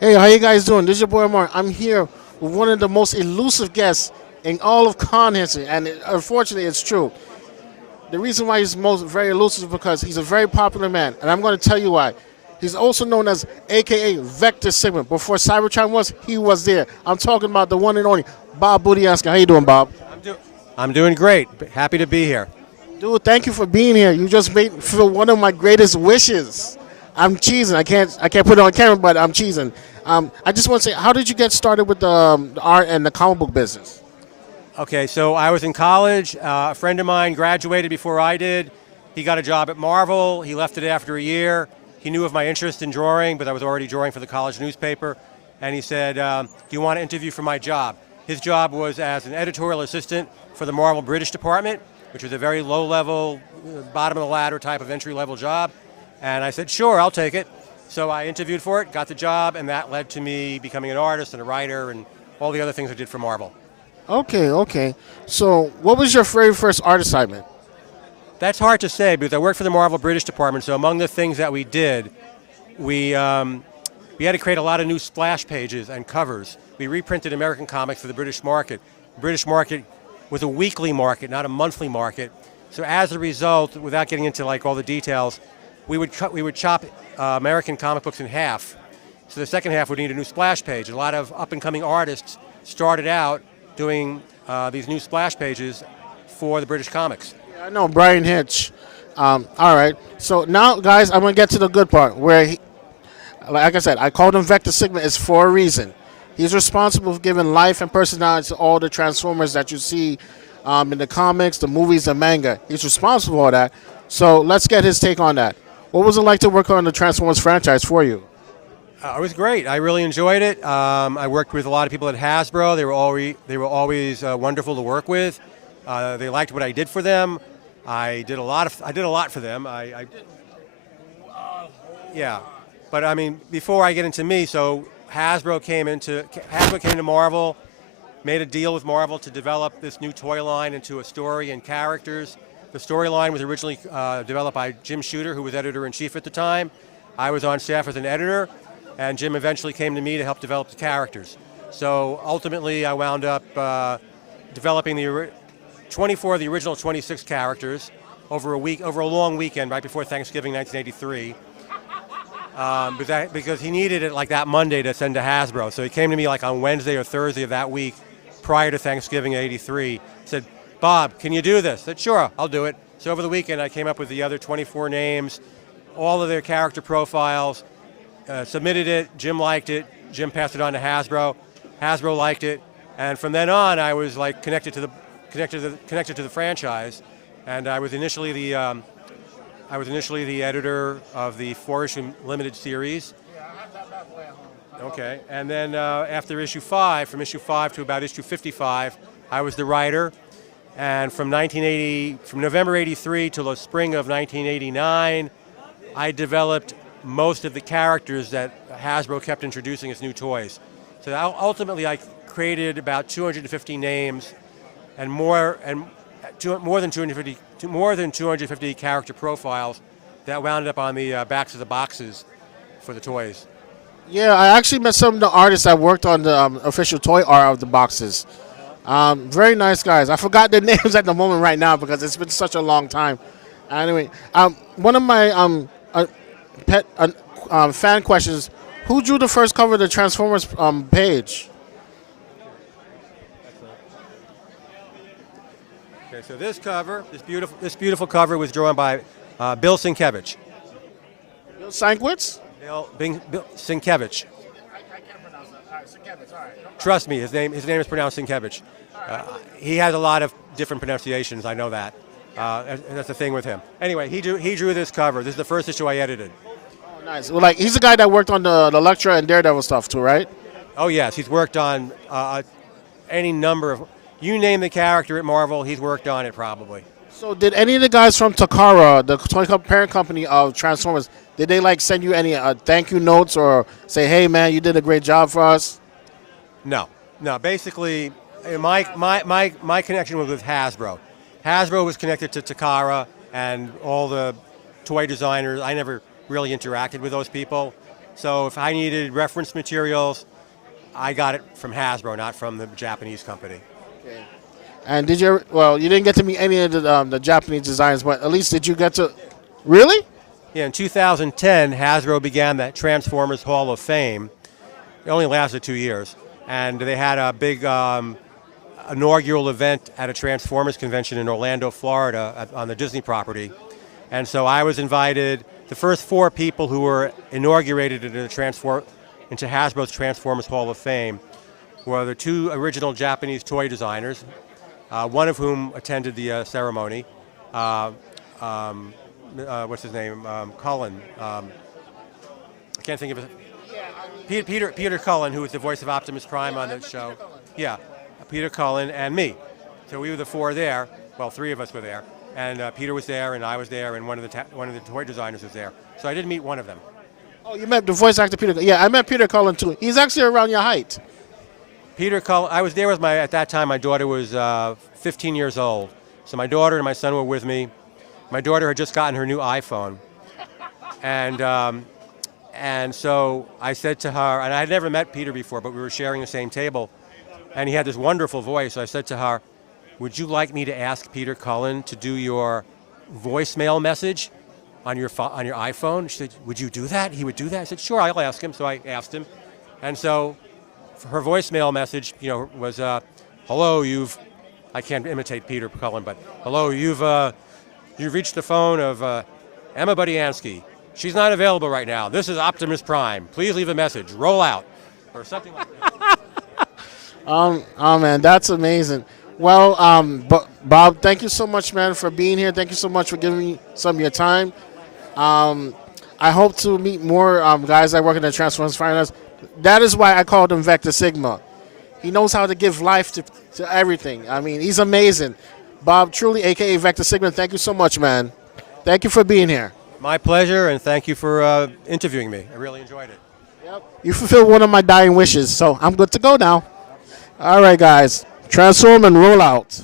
Hey, how you guys doing? This is your boy Mark. I'm here with one of the most elusive guests in all of con history, and unfortunately, it's true. The reason why he's most very elusive is because he's a very popular man, and I'm going to tell you why. He's also known as AKA Vector Sigma. Before Cybertron was, he was there. I'm talking about the one and only Bob Budiansky. How you doing, Bob? I'm doing great. Happy to be here. Dude, thank you for being here. You just made fulfill one of my greatest wishes. I'm cheesing. I can't put it on camera, but I'm cheesing. I just want to say, how did you get started with the art and the comic book business? Okay, so I was in college. A friend of mine graduated before I did. He got a job at Marvel. He left it after a year. He knew of my interest in drawing, but I was already drawing for the college newspaper. And he said, do you want to interview for my job? His job was as an editorial assistant for the Marvel British department, which was a very low-level, bottom-of-the-ladder type of entry-level job. And I said, sure, I'll take it. So I interviewed for it, got the job, and that led to me becoming an artist and a writer and all the other things I did for Marvel. Okay. So, what was your very first art assignment? That's hard to say because I worked for the Marvel British department, so among the things that we did, we had to create a lot of new splash pages and covers. We reprinted American comics for the British market. The British market was a weekly market, not a monthly market. So as a result, without getting into like all the details, we would chop American comic books in half. So the second half would need a new splash page. A lot of up-and-coming artists started out doing these new splash pages for the British comics. Yeah, I know Brian Hitch. All right. So now, guys, I'm gonna get to the good part where, like I said, I called him Vector Sigma is for a reason. He's responsible for giving life and personality to all the Transformers that you see in the comics, the movies, the manga. He's responsible for that. So let's get his take on that. What was it like to work on the Transformers franchise for you? It was great. I really enjoyed it. I worked with a lot of people at Hasbro. They were always wonderful to work with. They liked what I did for them. I did a lot for them. Yeah, but I mean, before I get into me, so Hasbro came into Marvel, made a deal with Marvel to develop this new toy line into a story and characters. The storyline was originally developed by Jim Shooter, who was editor-in-chief at the time. I was on staff as an editor, and Jim eventually came to me to help develop the characters. So ultimately, I wound up developing 24 of the original 26 characters over a long weekend right before Thanksgiving 1983. Because he needed it like that Monday to send to Hasbro. So he came to me like on Wednesday or Thursday of that week prior to Thanksgiving '83. Said, Bob, can you do this? I said, sure, I'll do it. So over the weekend, I came up with the other 24 names, all of their character profiles, submitted it. Jim liked it. Jim passed it on to Hasbro. Hasbro liked it. And from then on, I was like connected to the franchise. And I was initially the editor of the 4-issue limited series. Okay, and then after issue 5, from issue 5 to about issue 55, I was the writer. And from November '83 till the spring of 1989, I developed most of the characters that Hasbro kept introducing as new toys. So ultimately, I created about 250 names and more than 250 character profiles that wound up on the backs of the boxes for the toys. Yeah, I actually met some of the artists that worked on the official toy art of the boxes. Very nice guys. I forgot their names at the moment right now because it's been such a long time. Anyway, one of my pet fan questions: who drew the first cover of the Transformers page? Okay, so this cover, this beautiful cover was drawn by Bill Sienkiewicz. Bill Sienkiewicz? Bill Sienkiewicz. I can't pronounce that. All right, Sienkiewicz. All right. Trust me, his name is pronounced Sienkiewicz. He has a lot of different pronunciations. I know that. And that's the thing with him. Anyway, he drew this cover. This is the first issue I edited. Oh, nice. Well, like he's the guy that worked on the Elektra and Daredevil stuff too, right? Oh yes, he's worked on any number of. You name the character at Marvel, he's worked on it probably. So, did any of the guys from Takara, the parent company of Transformers, did they like send you any thank you notes or say, "Hey, man, you did a great job for us"? No. Basically, my connection was with Hasbro. Hasbro was connected to Takara and all the toy designers. I never really interacted with those people. So if I needed reference materials, I got it from Hasbro, not from the Japanese company. And did you? Well, you didn't get to meet any of the Japanese designers, but at least did you get to? Really? Yeah, in 2010, Hasbro began that Transformers Hall of Fame. It only lasted 2 years, and they had a big inaugural event at a Transformers convention in Orlando, Florida, on the Disney property. And so I was invited. The first 4 people who were inaugurated into Hasbro's Transformers Hall of Fame were the 2 original Japanese toy designers, one of whom attended the ceremony. What's his name? Cullen. I can't think of it. Peter Cullen, who was the voice of Optimus Prime on the show. Yeah, Peter Cullen and me. So we were the 4 there. Well, 3 of us were there. And Peter was there, and I was there, and one of the toy designers was there. So I did meet one of them. Oh, you met the voice actor Peter? Yeah, I met Peter Cullen too. He's actually around your height. Peter Cullen. I was there with at that time, my daughter was 15 years old. So my daughter and my son were with me. My daughter had just gotten her new iPhone. And so I said to her, and I had never met Peter before, but we were sharing the same table. And he had this wonderful voice. So I said to her, would you like me to ask Peter Cullen to do your voicemail message on your iPhone? She said, would you do that? He would do that? I said, sure, I'll ask him. So I asked him. And so her voicemail message, was, hello, I can't imitate Peter Cullen, but hello, you've reached the phone of Emma Budiansky. She's not available right now. This is Optimus Prime. Please leave a message. Roll out. Or something like that. Oh, man, that's amazing. Well, Bob, thank you so much, man, for being here. Thank you so much for giving me some of your time. I hope to meet more guys that work in the Transformers Finance. That is why I called him Vector Sigma. He knows how to give life to everything. I mean, he's amazing. Bob, truly, a.k.a. Vector Sigma, thank you so much, man. Thank you for being here. My pleasure, and thank you for interviewing me. I really enjoyed it. Yep. You fulfilled one of my dying wishes, so I'm good to go now. All right, guys. Transform and roll out.